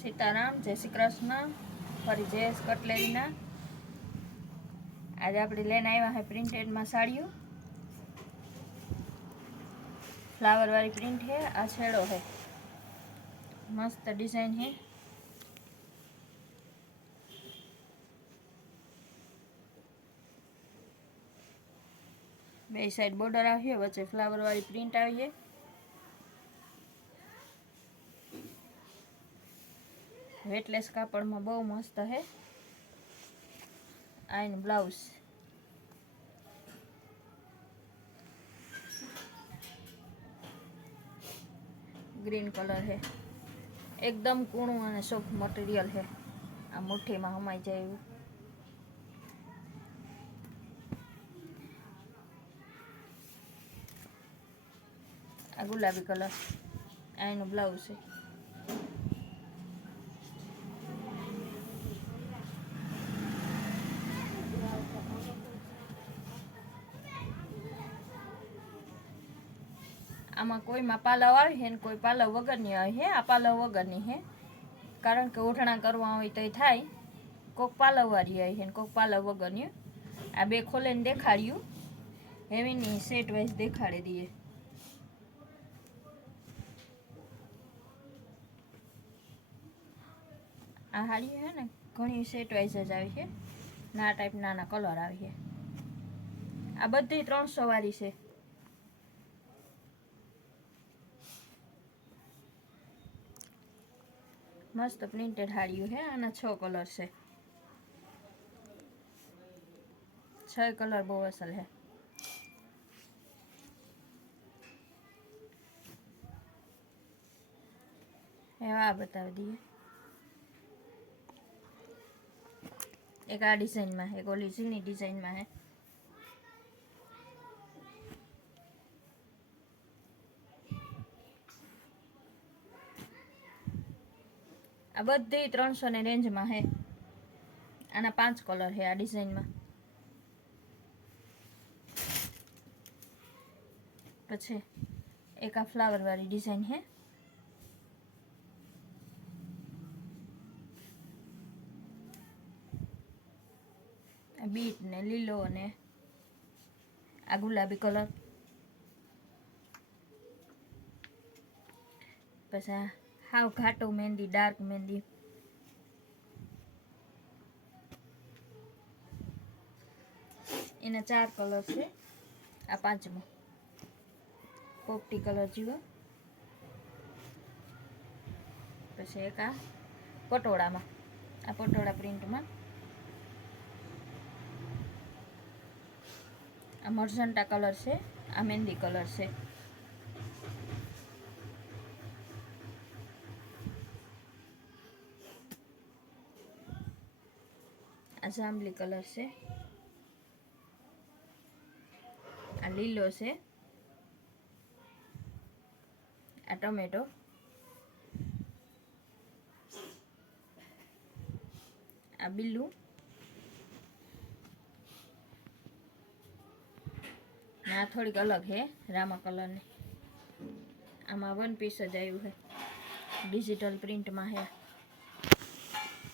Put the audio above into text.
सीताराम जय श्री कृष्ण फरी जयेश कटलेरीना। आज आप लैने आया है प्रिंटेड में साड़ियों, फ्लावर वाली प्रिंट है, आ छेड़ो है, मस्त डिजाइन है। बे साइड बॉर्डर आई है, वच्चे फ्लावर वाली प्रिंट आई है। वेटलेस कापड़ में बहु मस्त है। आइन ब्लाउज ग्रीन कलर है, एकदम कूणु और सॉफ्ट मटीरियल है। आ मुठ्ठी में हमाई जाए। आ गुलाबी कलर आइन ब्लाउज है। आमा कोई में पालव आई है, कोई पालव वगरनी आई है। आ पालव वगरनी है, कारण के ओढणा करवा होय तो थाय। कोक पालव वाली आई है, कोक पालव वगरनी। आ बे खोले देखाड़ियो, हेवीनी सेट वाइज देखाड़ी दिए। आ हाड़ी है ने घणी सेट वाइज ज आई है, ना टाइप नाना कलर आई है। आ बधी 300 वाली है। मस्त प्रिंटेड हाड़ियों है। आना 6 कलर से, 6 कलर बहुत असल है। आ बता दिए, एक आ डिजाइन में है, एक ओली झीणी डिजाइन में है। आ बधी 300 ने रेंज में है। आना 5 कलर है आ डिजाइन में। पछे एक आ फ्लावर वाली डिजाइन है। बीट ने लीलो ने आ गुलाबी कलर। पछे हाव घाटो मेहंदी, डार्क मेहंदी। एना 4 कलर से, आ 5मो पोपटी कलर जीवो। पछे एक आ पटोड़ा में, आ पटोड़ा प्रिंट में। आ मर्जंटा कलर से, आ मेहंदी कलर से। आ जांबली कलर से, आ लीलो से, आ टमेटो, आ बिल्लू, आ थोड़ी अलग है रामा कलर ने। आमा 1 पीस ज आयु है, डिजिटल प्रिंट में है।